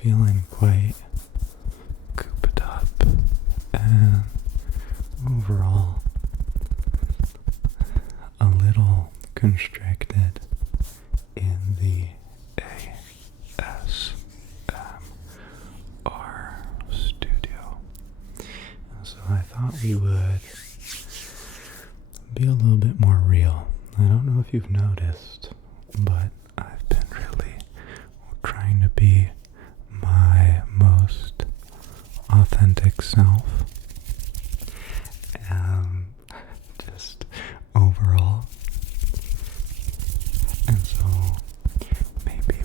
feeling quite cooped up and overall a little constricted in the ASMR studio. So I thought we would be a little bit more real. I don't know if you've noticed, but I've been really trying to be my most authentic self. Just overall. And so maybe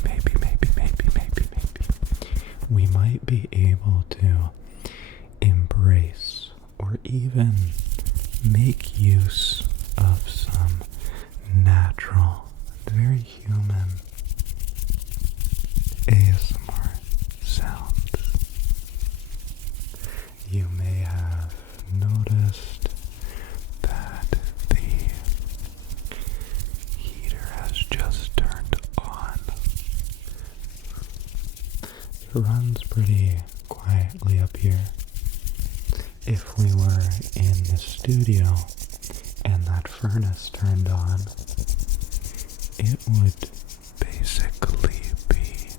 we might be able to embrace or even make use of some natural, very human ASMR sounds. You may have noticed that the heater has just turned on. It runs pretty quietly up here. If we were in the studio and that furnace turned on, it would basically be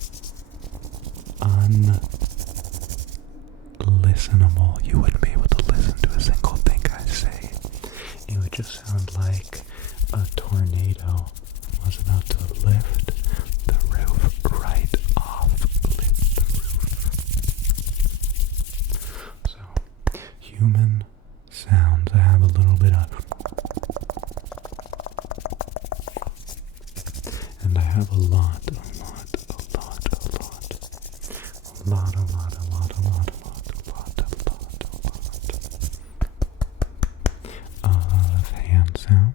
unlistenable. You wouldn't be able to listen to a single thing I say. It would just sound like a tornado was about to lift the roof right off. Lift the roof. So, human sounds. I have a little bit of, and I have a lot of hand sounds.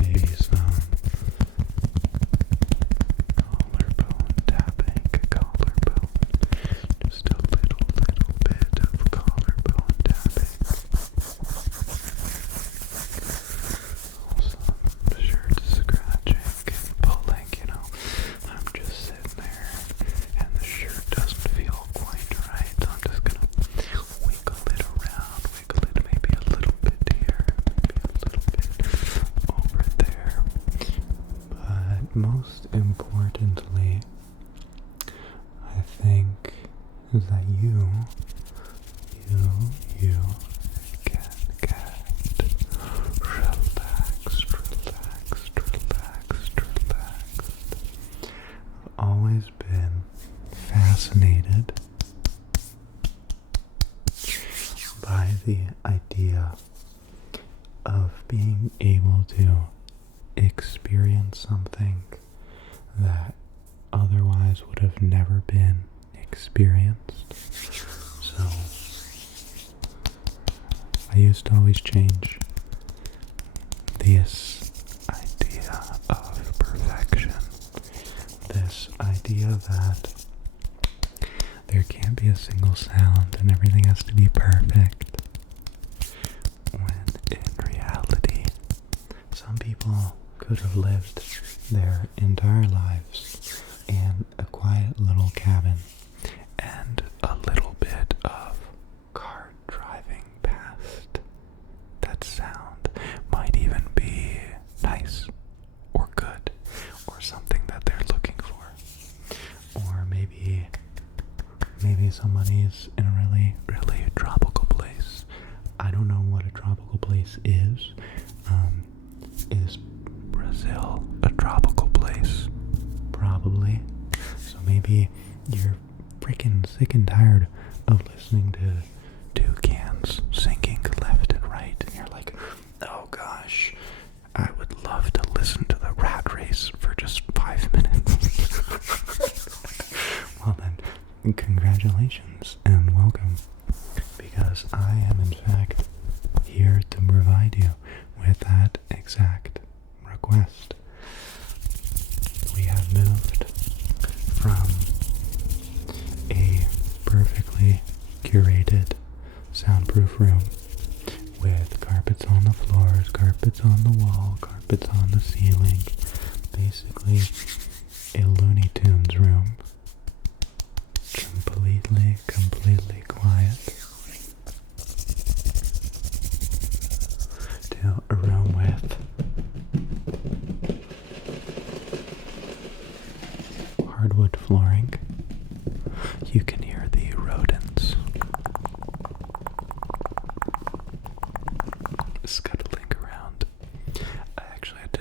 Maybe some collarbone tapping, just a little bit of collarbone tapping. Some shirt scratching and pulling, I'm just sitting there and the shirt doesn't feel quite right, so I'm just gonna wiggle it around, maybe a little bit here, maybe a little bit over there. But most importantly, I think is that you can get relaxed. I've always been fascinated by the idea of being able to experience something that otherwise would have never been experienced. So I used to always change this idea of perfection, this idea that there can't be a single sound and everything has to be perfect, when in reality some people could have lived their entire lives in a quiet little cabin and a little bit of car driving past. That sound might even be nice or good or something that they're looking for. Or maybe somebody's in a really tropical place. I don't know what a tropical place is. Is Brazil a tropical place? Probably. So maybe you're freaking sick and tired of listening to toucans singing left and right, and you're like, oh gosh, I would love to listen to the rat race for just 5 minutes. Well then, congratulations and welcome, because I am in fact here to provide you with that exact request. We have moved from a perfectly curated soundproof room with carpets on the floors, carpets on the wall, carpets on the ceiling, basically a completely quiet to a room with hardwood flooring. You can hear the rodents scuttling around. I actually had to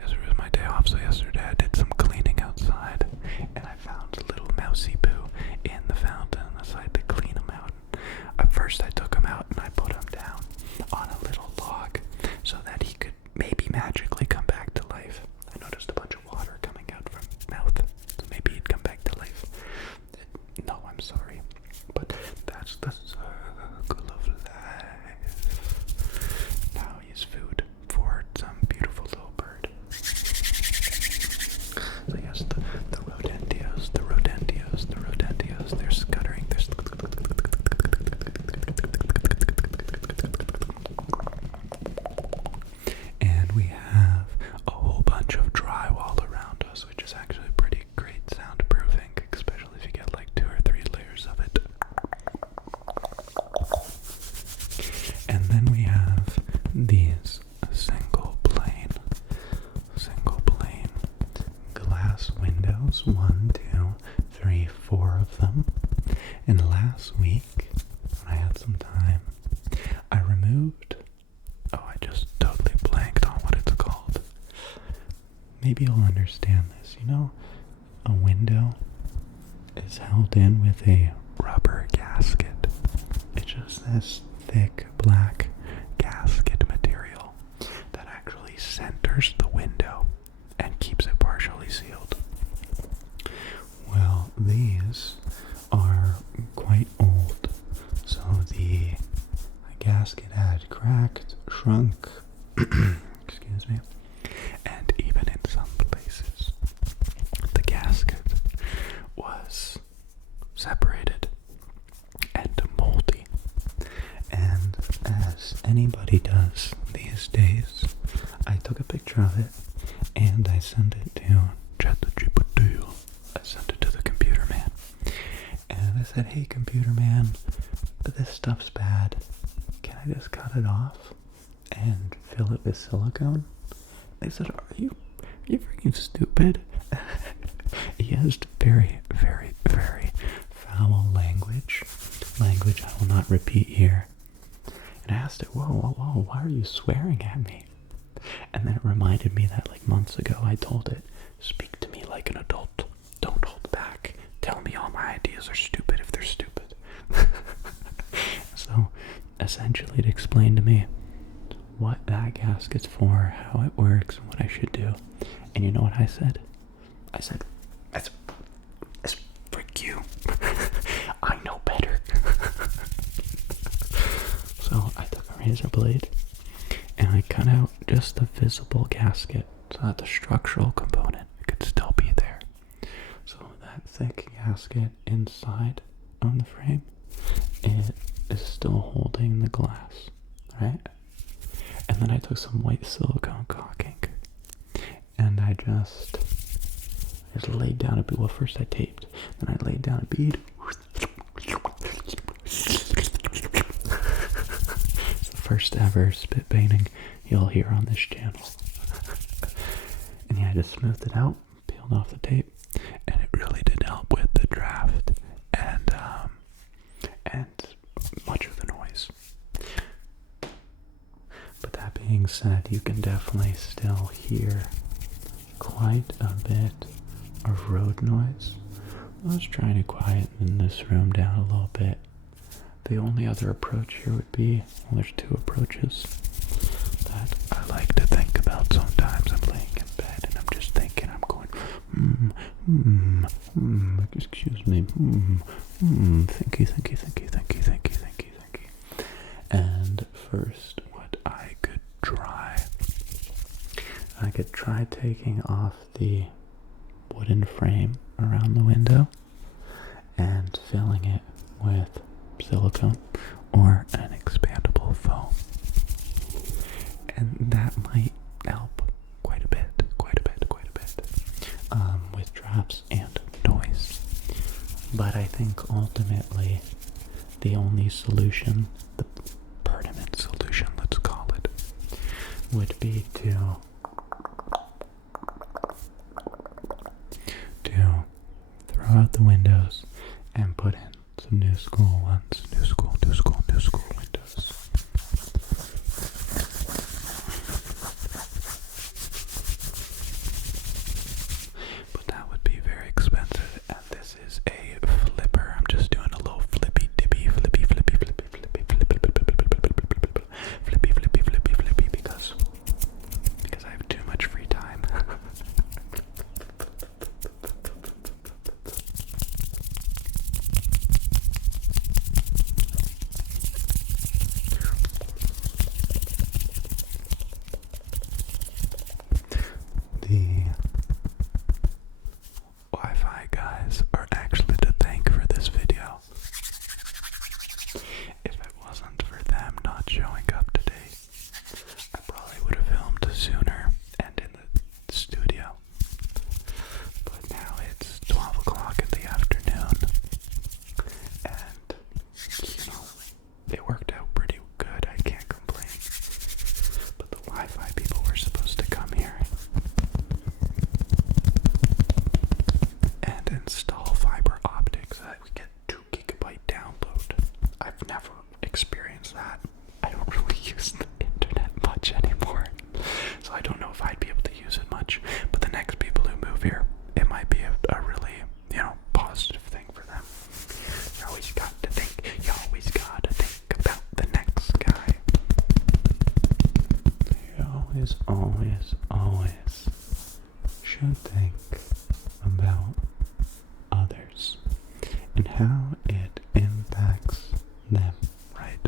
yesterday was my day off, so yesterday I did some cleaning outside, and I found a little mousy poo in the fountain, so I had to clean him out. At first I took him out and I put him down on a little log so that he could maybe magically come back to life. I noticed a bunch of water coming out from his mouth, so maybe he'd come back to life. No, I'm sorry, but that's the circle of life. Now he's food for some beautiful little bird. So yes, the rodentios, they're scuttering, and we have a whole bunch of drywall around us, which is actually pretty great soundproofing, especially if you get like 2 or 3 layers of it. And then we have these single pane glass windows, 1, 2, 3, 4 of them. And last week, when I had some time, I removed, I just totally blanked on what it's called. Maybe you'll understand this. You know, a window is held in with a rubber gasket. It's just this thick black gasket material that actually centers the window and keeps it partially sealed. Well, these are quite old, so the gasket had cracked, shrunk, excuse me, and even in some places, the gasket was separated and moldy. And as anybody does these days, I took a picture of it and I sent it to ChatGPT. I sent it to the computer man. And I said, hey computer man, this stuff's bad. Can I just cut it off and fill it with silicone? They said, are you freaking stupid? He used very, very, very foul language I will not repeat here. And I asked it, whoa, why are you swearing at me? And then it reminded me that like months ago I told it, speak to me like an adult. Don't hold back. Tell me all my ideas are stupid if they're stupid. So essentially it explained to me what that gasket's for, how it works, and what I should do. And you know what I said? I said, that's frick you. I know better. So I took a razor blade and I cut out just the visible gasket so that the structural component could still be there. So that thick gasket inside on the frame, it is still holding the glass, right? And then I took some white silicone caulking and I just laid down a bead. Well, first I taped, then I laid down a bead. It's the first ever spit painting you'll hear on this channel. And yeah, I just smoothed it out, peeled off the tape, and it really did help with the draft and much of the noise. But that being said, you can definitely still hear quite a bit of road noise. I was trying to quieten this room down a little bit. The only other approach here would be, well, there's 2 approaches that I like to think about sometimes. I'm laying in bed and I'm just thinking, I'm going, excuse me, thinky. And first, what I could try taking off the wooden frame around the window and filling it with silicone or an expandable foam. And that might help quite a bit, with drafts and noise. But I think ultimately the only solution, the permanent solution, let's call it, would be to throw out the windows and put in some new school ones. New school windows. But that would be very expensive, and this is a flipper. I'm just doing a little flippy because I have too much free time. The Wi-Fi guys are actually to thank for this video. If it wasn't for them not showing up today, I probably would have filmed sooner and in the studio. But now it's 12 o'clock in the afternoon, and, you know, it worked out pretty good, I can't complain. But the Wi-Fi people were supposed to come here and install fiber optics so that we get 2 gigabyte download. I've never experienced that. I don't really use the internet much anymore, so I don't know if I'd be able to use it much. But the next people who move here, it might be a really, positive thing for them. You always got to think about the next guy. You always should think about others and how it impacts them. Right.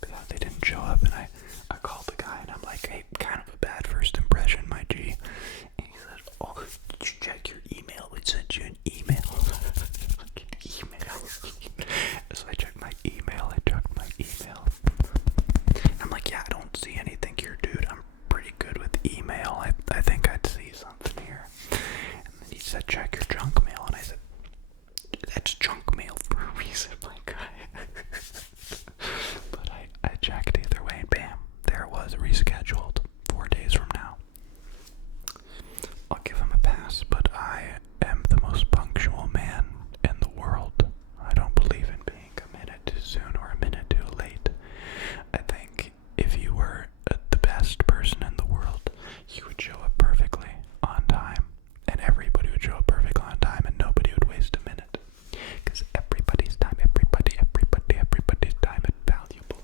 But yeah, they didn't show up, and I called the guy, and I'm like, hey, kind of a bad first impression, my G. And he said, oh, did you check your email? We sent you an email. So I checked my email. I'm like, yeah, I don't see anything here, dude. I'm pretty good with email. I think I'd see something here. And then he said, check your junk mail. And I said, that's junk mail for a reason, my guy. But I checked either way, and bam, there it was, rescheduled 4 days from now. I'll give him a pass, but I am the most punctual man in the world. I don't believe in being a minute too soon or a minute too late. I think if you were the best person in the world, you would show up perfectly on time, and everybody would show up perfectly on time, and nobody would waste a minute. Because everybody's time is valuable.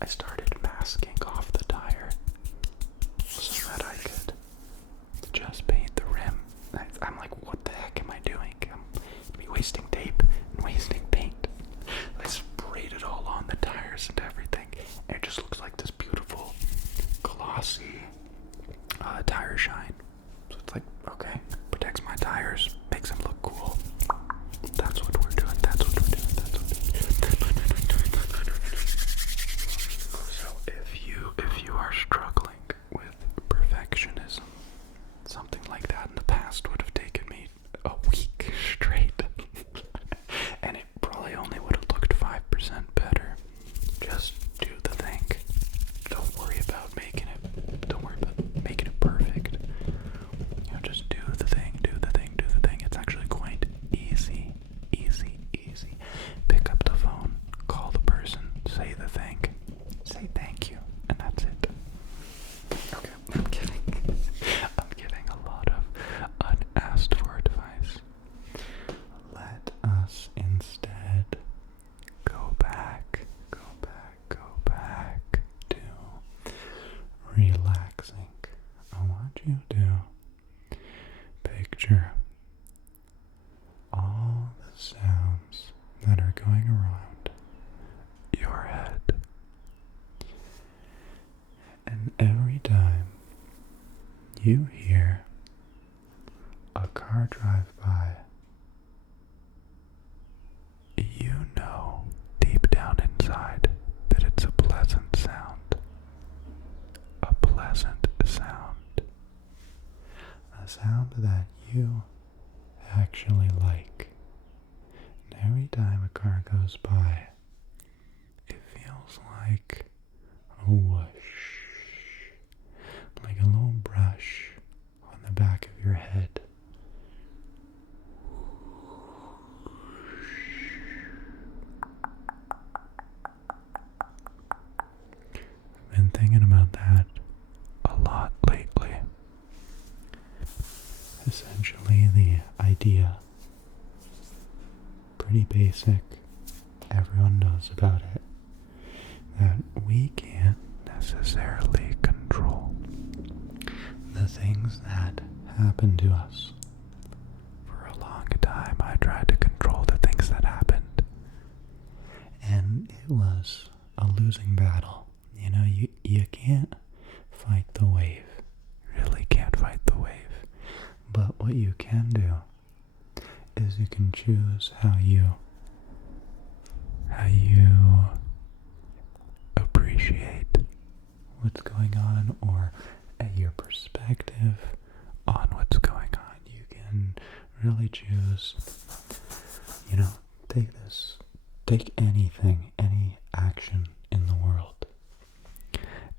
I started masking off the tire so that I could just paint the rim. I'm like, what the heck am I doing? I'm gonna be wasting tape and wasting paint. I sprayed it all on the tires and everything, and it just looks like this beautiful, glossy tire shine. So it's like, okay, protects my tires, makes them look cool. That's what we're doing. That's what we're doing. That's what we're doing. So if you are struggling with perfectionism, something like that in the past would have taken me a week straight. And it probably only would have looked 5% better. Just do the thing. Don't worry about making it. Don't worry about making it perfect. You know, just do the thing, do the thing, do the thing. It's actually quite easy. Easy, easy. Pick up the phone, call the person, say the thing, say thank you, and that's it. Okay, I'm kidding. I'm giving a lot of unasked for advice. Let us instead go back to relaxing. I want you to picture all the sounds that are going around your head. And every time you hear a car drive by, you know deep down inside that it's a pleasant sound. A pleasant sound. A sound that you actually like. And every time a car goes by, it feels like a whoosh, like a little brush on the back of your head. I've been thinking about that a lot lately. Essentially, the idea, pretty basic, everyone knows about it, that we can't necessarily control the things that happen to us. For a long time, I tried to control the things that happened, and it was a losing battle. You know, you can't fight the wave. Really can't fight the wave. But what you can do is you can choose how you appreciate what's going on, or your perspective on what's going on. You can really choose, you know, take anything, any action in the world,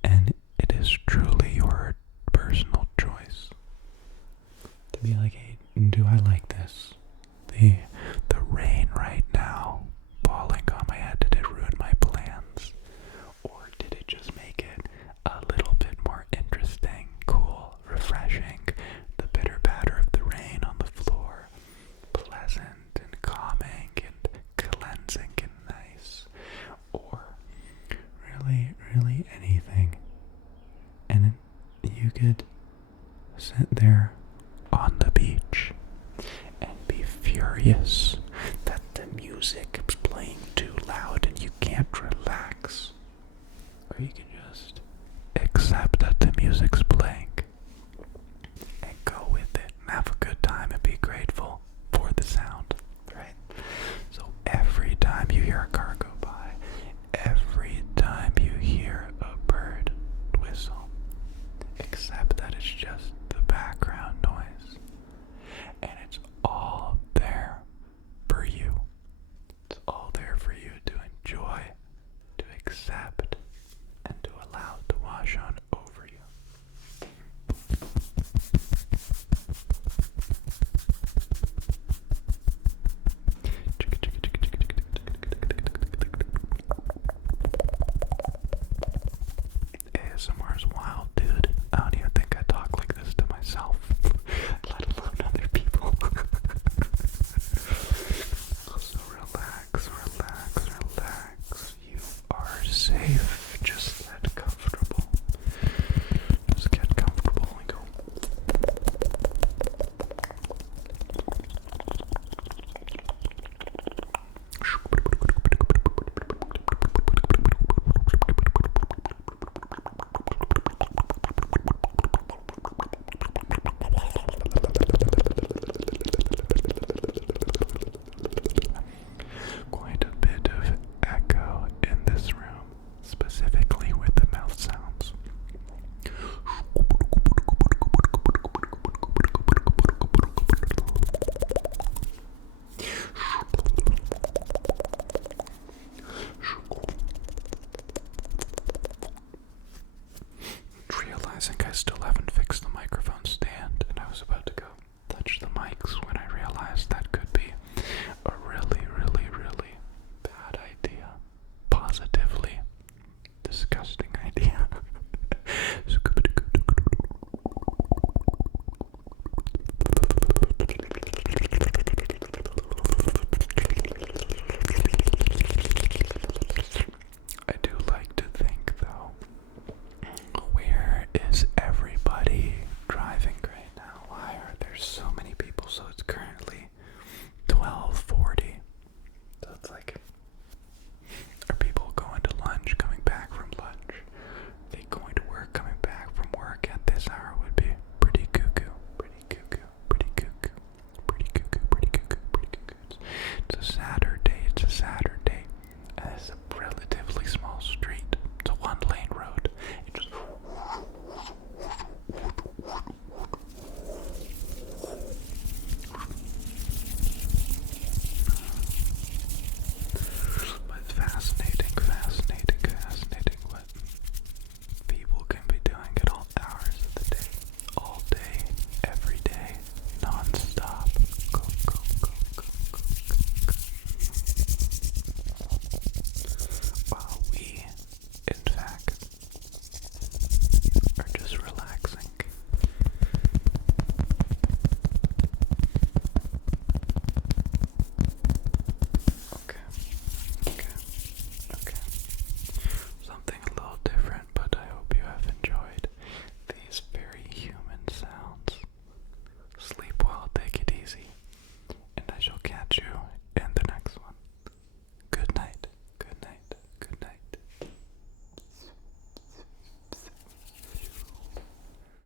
and it is truly your personal choice to be like, hey, do I like this? The rain right now falling on my head, did it ruin my plans? Or did it just make it a little bit more interesting, cool, refreshing? The bitter patter of the rain on the floor, pleasant and calming and cleansing and nice. Or really, really anything. And you could sit there on the beach and be furious that the music is playing too loud and you can't relax. Or you can just accept that the music's playing and go with it and have a good time and be grateful for the sound, right? So every time you hear a car go by, every time you hear a bird whistle, accept that it's just the background noise, and it's all there for you. It's all there for you to enjoy, to accept, and to allow to wash on over you. ASMR is wild, dude. I don't even think I talk like this to myself, let alone other people. So relax. You are safe. still haven't